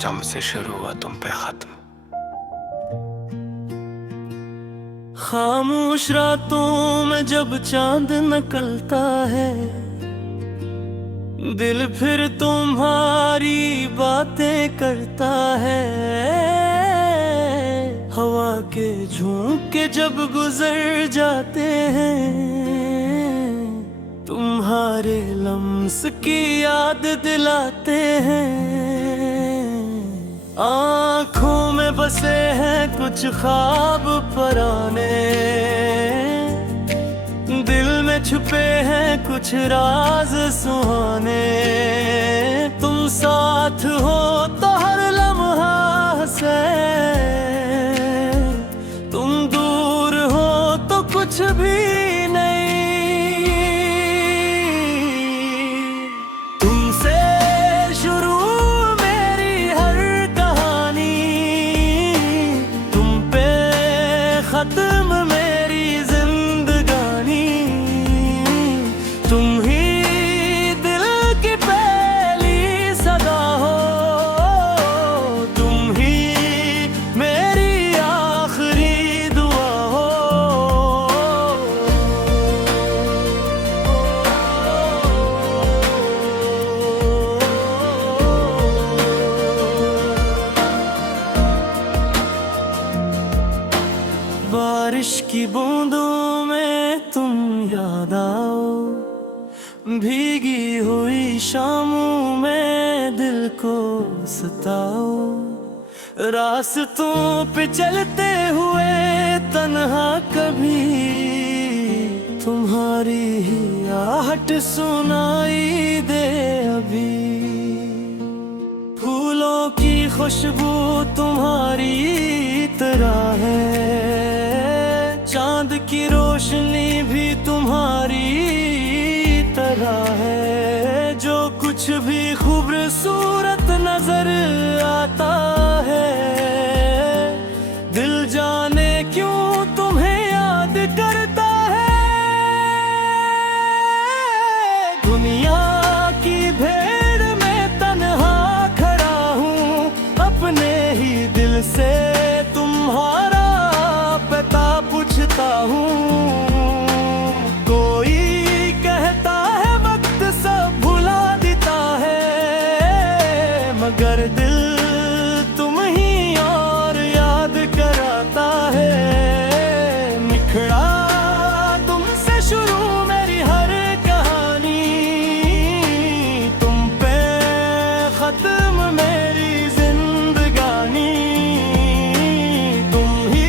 जम से शुरू हुआ तुम पे खत्म। खामोश रातों में जब चांद निकलता है, दिल फिर तुम्हारी बातें करता है। हवा के झोंके जब गुजर जाते हैं, तुम्हारे लम्स की याद दिलाते हैं। आँखों में बसे हैं कुछ ख्वाब पराने, दिल में छुपे हैं कुछ राज सुहाने। तुम साथ हो तो हर लम्हा हंसे, तुम दूर हो तो कुछ भी नहीं। तुमसे शुरू मेरी हर कहानी, तुम पे खत्म मेरी जिंदगानी। तुम ही दिल की पहली सदा हो, तुम ही मेरी आखिरी दुआ हो। बारिश की बूंदों में तुम याद आओ, भीगी हुई शामों में दिल को सताओ। रास्तों पे चलते हुए तन्हा कभी तुम्हारी ही आहट सुनाई दे अभी। फूलों की खुशबू तुम्हारी तरह है, चांद की रोशनी भी तुम्हारी तरह है। जो कुछ भी खूबसूरत नजर आता है, दिल जाने क्यों तुम्हें याद करता है। दुनिया की भीड़ में तन्हा खड़ा हूँ, अपने ही दिल से तुम्हारा पता पूछता हूँ। कोई कहता है वक्त सब भुला देता है, मगर दिल तुम ही और याद कराता है। निखड़ा तुमसे शुरू मेरी हर कहानी, तुम पे खत्म मेरी जिंदगानी। तुम ही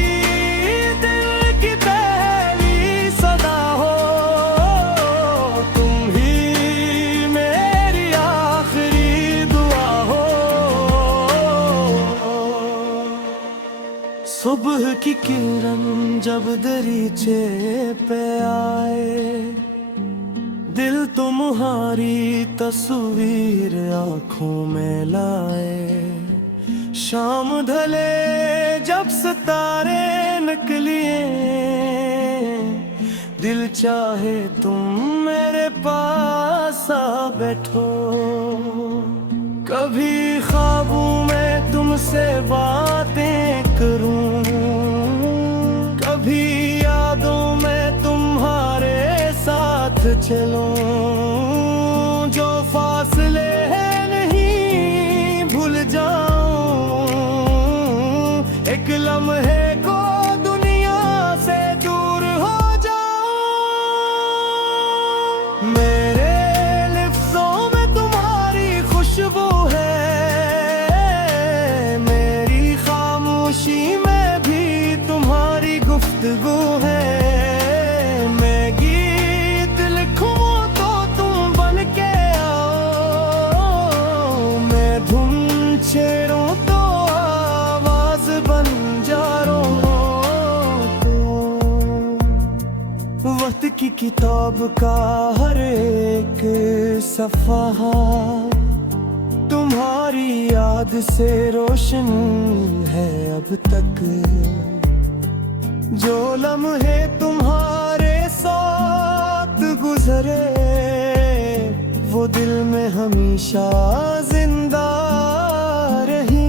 दिल की पहली सदा हो, तुम ही मेरी आखिरी दुआ हो। सुबह की किरण जब दरीचे पे आए, दिल तुम्हारी तस्वीर आंखों में लाए। शाम ढले जब सितारे निकलिए, दिल चाहे तुम मेरे पास आ बैठो। कभी ख्वाबों में तुमसे बातें करूं, कभी यादों में तुम्हारे साथ चलूं। जो फासले हैं नहीं भूल जाऊं, एक लम्हे को दुनिया से दूर हो जाऊं। मेरे लिफ्ज़ों में तुम्हारी खुशबू है, मेरी खामोशी में भी तुम्हारी गुफ्तगू है। मैं गीत लिखूं तो तुम बन के आओ, मैं धुन छेड़ूं तो आवाज बन जारो। वक्त की किताब का हर एक सफ़हा तुम्हारी याद से रोशन है अब तक। जो लम्हे तुम्हारे साथ गुजरे, वो दिल में हमेशा जिंदा रही।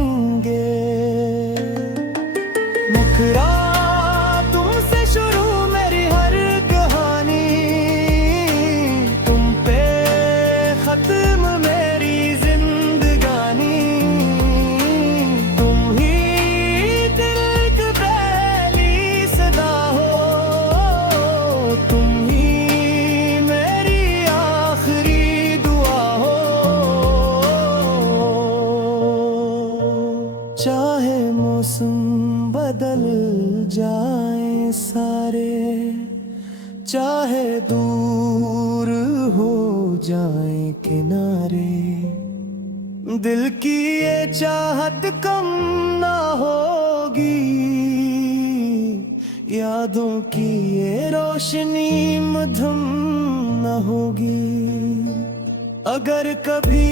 बिखरा तुमसे शुरू मेरी हर कहानी, तुम पे खत्म मेरी जिंदगानी। तुम ही दिल की पहली सदा हो, तुम ही मेरी आखिरी दुआ हो। चाहे मौसम बदल जाए सारे, चाहे दूर हो जाए किनारे, दिल की ये चाहत कम ना होगी, यादों की ये रोशनी मधुम न होगी। अगर कभी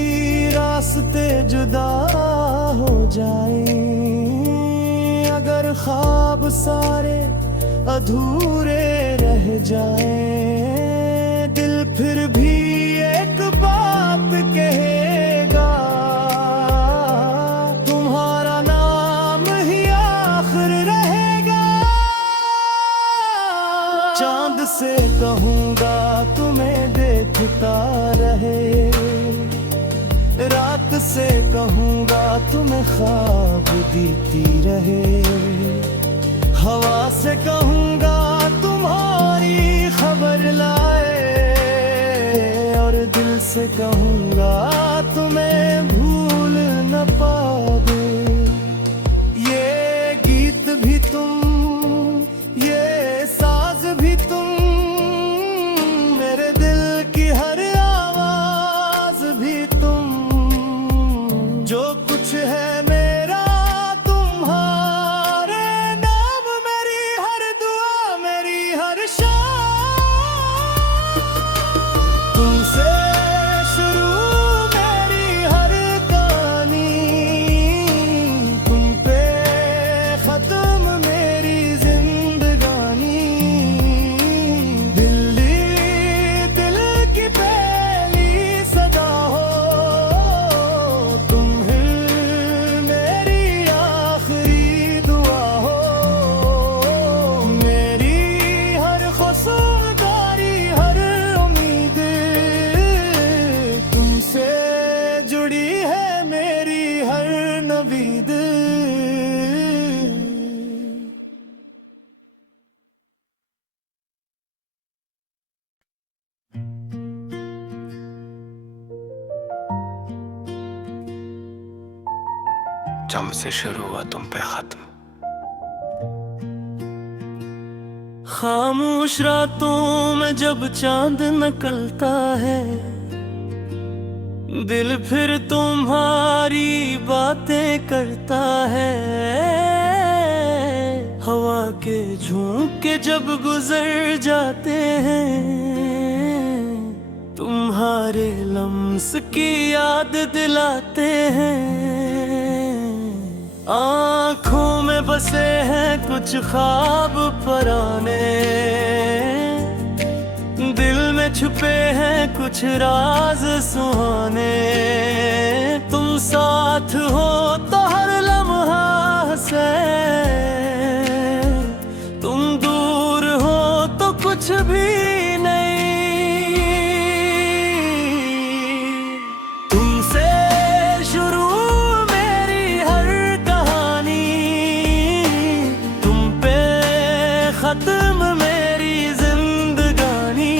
रास्ते जुदा हो जाए, अगर ख्वाब सारे अधूरे रह जाए, दिल फिर भी एक बात कहेगा, तुम्हारा नाम ही आखिर रहेगा। चांद से कहूँगा तुम्हें देखता रहे, रात से कहूँगा तुम्हें ख्वाब दीती रहे, हवा से कहूँगा तुम्हारी खबर लाए, और दिल से कहूँगा तुम्हें भूल न पावे। ये गीत भी तुम, ये साज भी तुम, मेरे दिल की हर आवाज भी तुम, जो कुछ है मेरा तुम्हारे नाम, मेरी हर दुआ मेरी हर शाम। तुमसे शुरू मेरी हर कहानी, तुम पे खत्म मेरी जिंदगानी। दिल की पहली सदा हो, तुम ही मेरी आखिरी दुआ हो। मेरी हर खुशदारी हर उम्मीद, तुमसे जुड़ी है मेरी हर नवीद। जम से शुरू हुआ तुम पे खत्म। खामोश रातों में जब चांद निकलता है, दिल फिर तुम्हारी बातें करता है। हवा के झोंके जब गुजर जाते हैं, तुम्हारे लम्स की याद दिलाते हैं। आँखों में बसे हैं कुछ ख्वाब पराने, दिल में छुपे हैं कुछ राज सुहाने। तुम साथ हो तो हर लम्हा हंसे, तुम दूर हो तो कुछ भी नहीं। तुमसे शुरू मेरी हर कहानी, तुम पे खत्म मेरी जिंदगानी।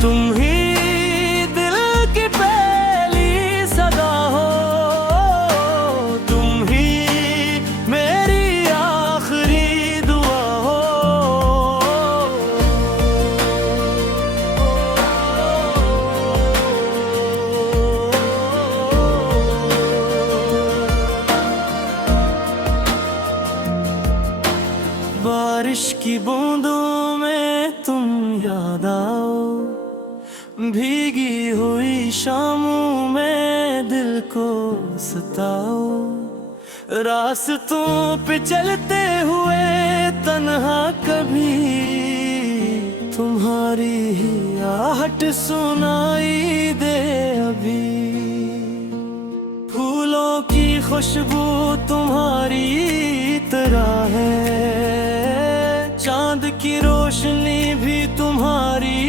तुम ही दिल की पहली सदा हो, तुम ही मेरी आखिरी दुआ हो। बारिश की बूंदों में तुम याद आओ, भीगी हुई शामों में दिल को सताओ। रास्तों पे चलते हुए तन्हा कभी तुम्हारी ही आहट सुनाई दे अभी। फूलों की खुशबू तुम्हारी तरह है, चांद की रोशनी भी तुम्हारी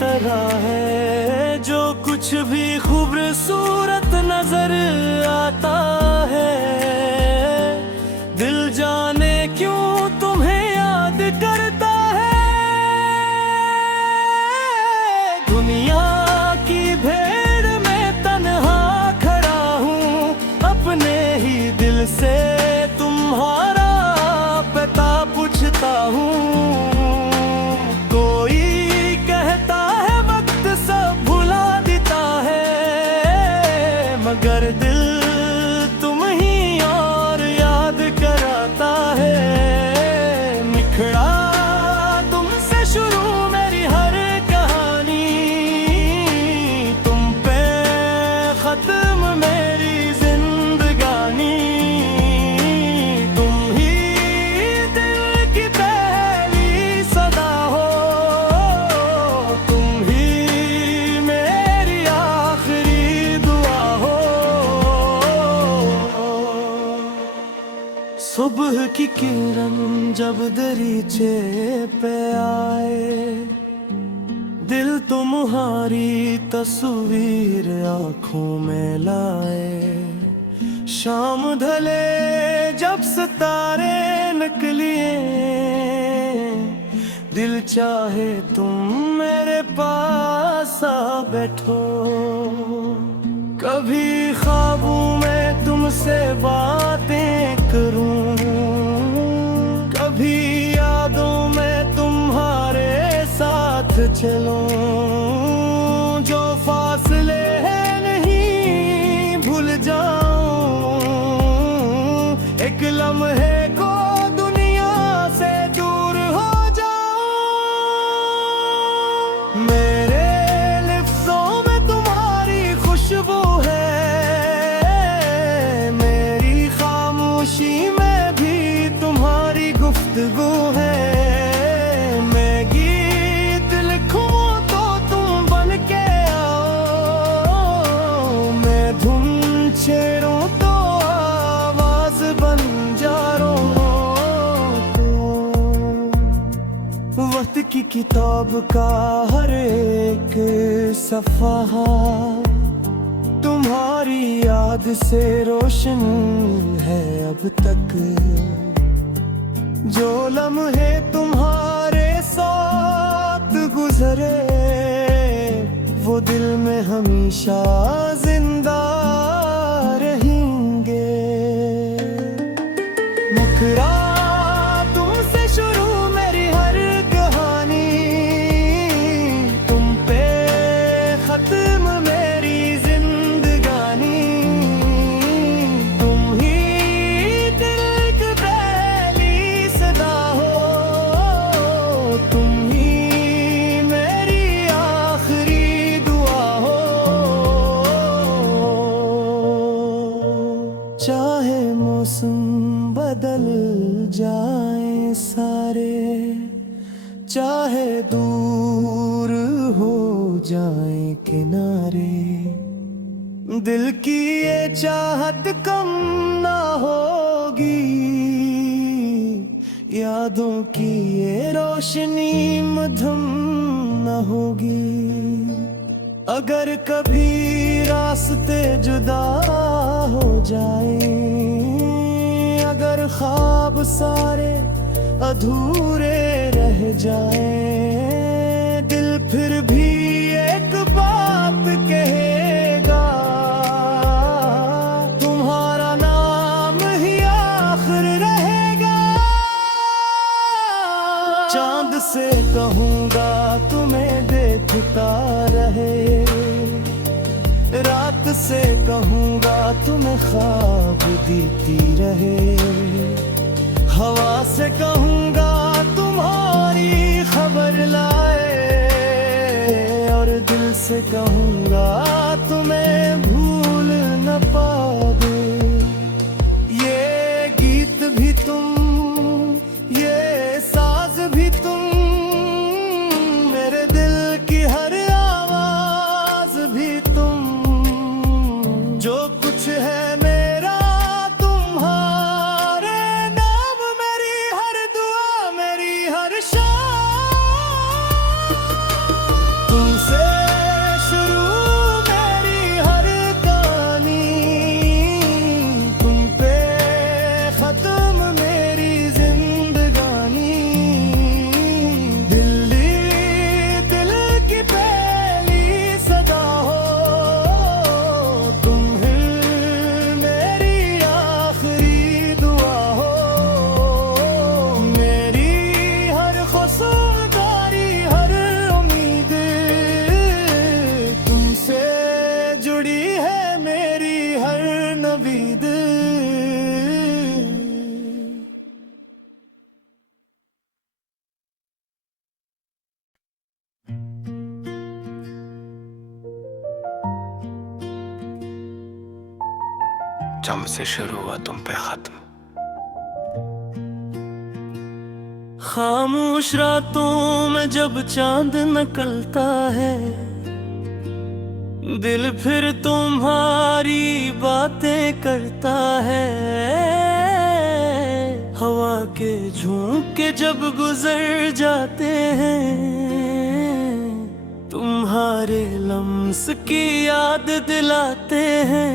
तरह है। जो कुछ भी खूबसूरत नजर आता है, दिल जाने क्यों तुम्हें याद करता है। दुनिया की भीड़ में तन्हा खड़ा हूँ, अपने ही दिल से तुम्हारा पता पूछता हूँ। कोई कहता है वक्त सब भुला देता है, मगर दिल तुम ही और याद कराता है। निखड़ा तुमसे शुरू मेरी हर कहानी, तुम पे खत्म मेरी जिंदगानी। तुम ही दिल की पहली सदा हो, तुम ही मेरी आखिरी दुआ हो। सुबह की किरण जब दरीचे पे आए, दिल तुम्हारी तस्वीर आंखों में लाए। शाम ढले जब सितारे निकलिए, दिल चाहे तुम मेरे पास आ बैठो। कभी ख्वाबों में तुमसे बातें करूं, कभी यादों में तुम्हारे साथ चलूं। जो फासले हैं नहीं भूल जाऊं, एक लम्हे को दुनिया से दूर हो जाऊं। मेरे लफ्जों में तुम्हारी खुशबू है, मेरी खामोशी में भी तुम्हारी गुफ्तगू है। मैं गीत लिखूं तो तुम बन के आओ, मैं धुन छेड़ूं तो आवाज बन जाओ। वक्त की किताब का हर एक सफ़हा तुम्हारी याद से रोशन है अब तक। जो लम्हे तुम्हारे साथ गुजरे, वो दिल में हमेशा जिंदा रहेंगे। मुकरा तुमसे शुरू मेरी हर कहानी, तुम पे खत्म मेरी जिंदगानी। तुम ही दिल की पहली सदा हो, तुम ही मेरी आखिरी दुआ हो। चाहे मौसम बदल जाए सारे, चाहे दूर हो जाए किनारे, दिल की ये चाहत कम ना होगी। यादों की ये रोशनी मधुम न होगी। अगर कभी रास्ते जुदा हो जाए, अगर ख्वाब सारे अधूरे रह जाए, दिल फिर भी एक बात कहेगा, तुम्हारा नाम ही आखिर रहेगा। चांद से कहूँगा तुम्हें देखता रहे, रात से कहूँगा तुम्हें ख्वाब देती रहे, हवा से कहूँगा तुम्हारी खबर लाए, और दिल से कहूँगा तुम्हें भूल न पावे। ये गीत भी तुम, ये साज भी तुम, मेरे दिल की हर आवाज भी तुम, जो कुछ है मेरा जम से शुरू हुआ तुम पे खत्म। खामोश रातों में जब चांद निकलता है, दिल फिर तुम्हारी बातें करता है। हवा के झोंके जब गुजर जाते हैं, तुम्हारे लम्स की याद दिलाते हैं।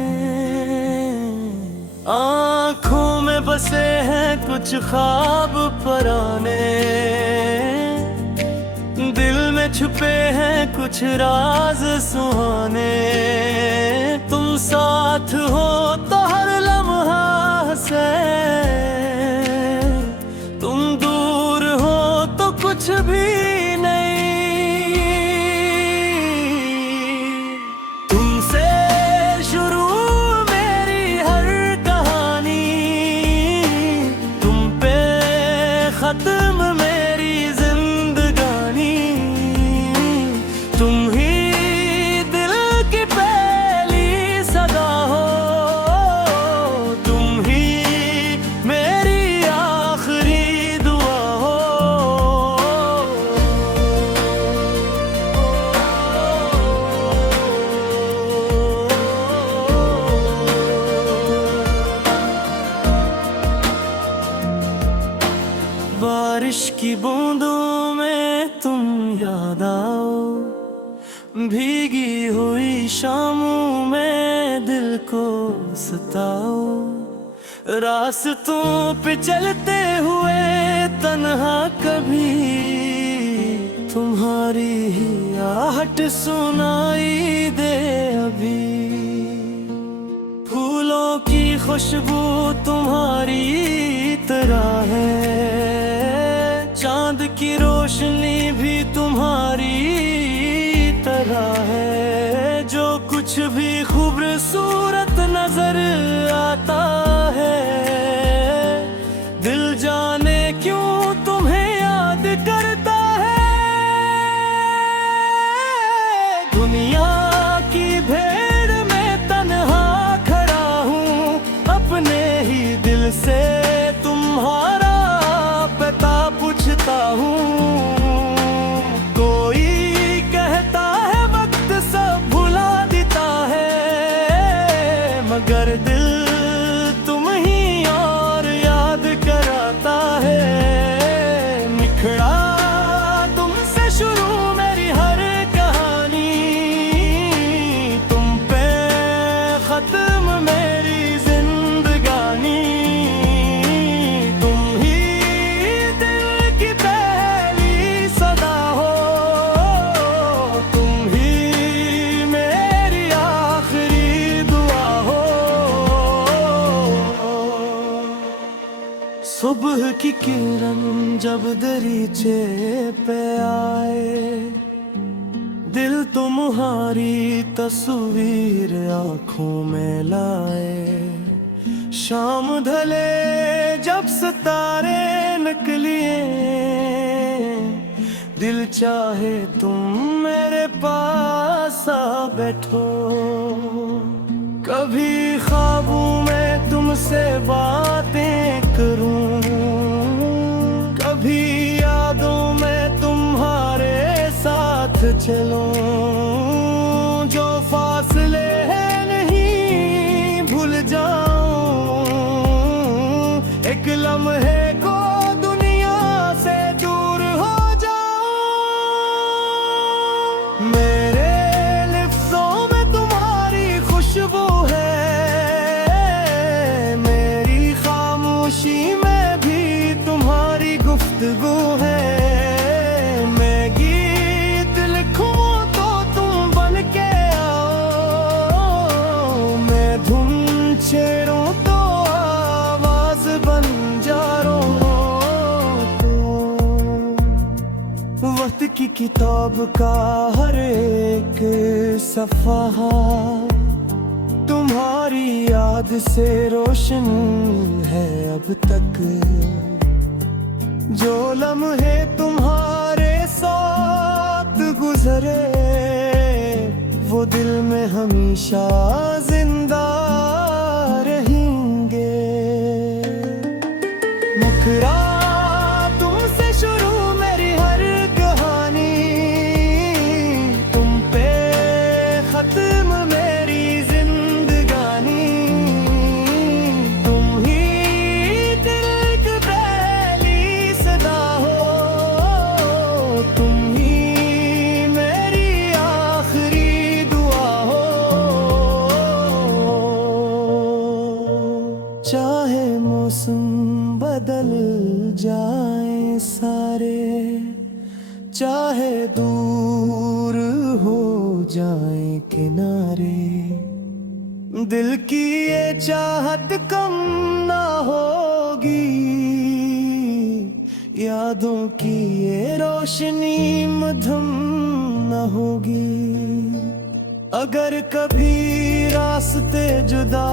आँखों में बसे हैं कुछ ख्वाब पराने, दिल में छुपे हैं कुछ राज सुहाने। तुम साथ हो तो हर लम्हा हंसे, तुम दूर हो तो कुछ भी नहीं। तुमसे शुरू मेरी हर कहानी, तुम पे खत्म मेरी जिंदगानी। तुम ही दिल की पहली सदा हो, तुम ही मेरी आखिरी दुआ हो। बारिश की बूंदों में तुम याद आओ, भीगी हुई शामों में दिल को सताओ। रास्तों पे चलते हुए तन्हा कभी तुम्हारी ही आहट सुनाई दे अभी। फूलों की खुशबू तुम्हारी तरह है, चांद की रोशनी भी तुम्हारी तरह है। जो कुछ भी खूबसूरत नजर आता है, दिल जाने क्यों तुम्हें याद करता है। दुनिया की भीड़ में तन्हा खड़ा हूँ, अपने ही दिल से तुम्हारा पता पूछता हूँ। कोई कहता है वक्त सब भुला देता है, मगर दिल तुम ही और याद कराता है। निखड़ा तुमसे शुरू मेरी हर कहानी, तुम पे खत्म मेरी जिंदगानी। तुम ही दिल की पहली सदा हो, तुम ही मेरी आखिरी दुआ हो। सुबह की किरण जब दरीचे पे आए, दिल तुम्हारी तस्वीर आंखों में लाए। शाम ढले जब सितारे निकलिए, दिल चाहे तुम मेरे पास आ बैठो। कभी ख्वाबों में तुमसे बातें करूं, कभी यादों में तुम्हारे साथ चलूं। जो फासले हैं नहीं भूल जाऊं, एक लम्हे को दुनिया से दूर हो जाऊं। मेरे लिफ्ज़ों में तुम्हारी खुशबू है, मेरी खामोशी में भी तुम्हारी गुफ्तगू है। मैं गीत लिखूं तो तुम बन के आओ, मैं धुन छेड़ूं तो आवाज बन जाओ। तो वक्त की किताब का हर एक सफ़हा तुम्हारी याद से रोशन है अब तक। जो लम्हे तुम्हारे साथ गुजरे, वो दिल में हमेशा जिंदा रही। बिखरा तुमसे शुरू मेरी हर कहानी, तुम पे खत्म मेरी जिंदगानी। तुम ही दिल की पहली सदा हो, तुम ही मेरी आखिरी दुआ हो। चाहे मौसम बदल जाए सारे, चाहे दूर हो जाए किनारे, दिल की ये चाहत कम ना होगी, यादों की ये रोशनी मध्यम न होगी। अगर कभी रास्ते जुदा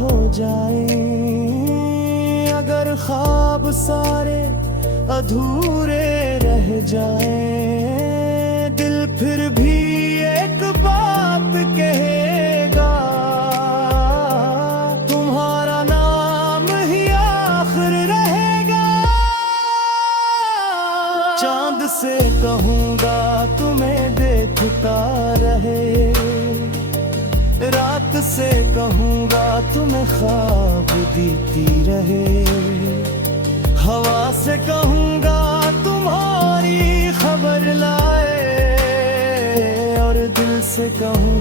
हो जाए, अगर ख्वाब सारे अधूरे रह जाए, दिल फिर भी एक बात कहेगा, तुम्हारा नाम ही आखिर रहेगा। चांद से कहूँगा तुम्हें देखता रहे, रात से कहूँगा तुम्हें ख्वाब दीती रहे, हवा से कहूँगा तुम्हारी खबर लाए, और दिल से कहूँ